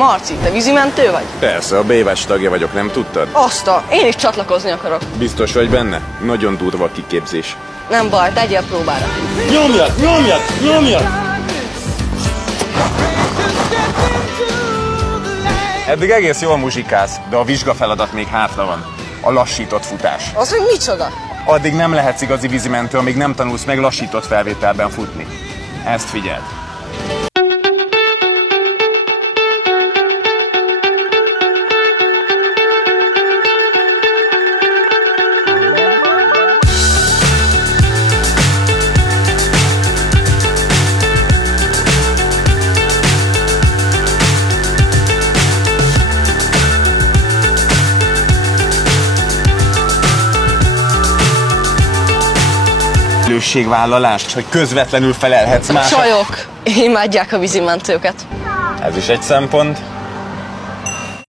Marci, te vízimentő vagy? Persze, a Baywatch tagja vagyok, nem tudtad? Én is csatlakozni akarok. Biztos vagy benne? Nagyon durva a kiképzés. Nem baj, tegyél próbára. Nyomjad! Eddig egész jól muzsikálsz, de a vizsgafeladat még hátra van. A lassított futás. Az még micsoda? Addig nem lehetsz igazi vízimentő, amíg nem tanulsz meg lassított felvételben futni. Ezt figyeld. Felelősségvállalást, hogy közvetlenül felelhetsz mások. Csajok imádják a vízimentőket. Ez is egy szempont.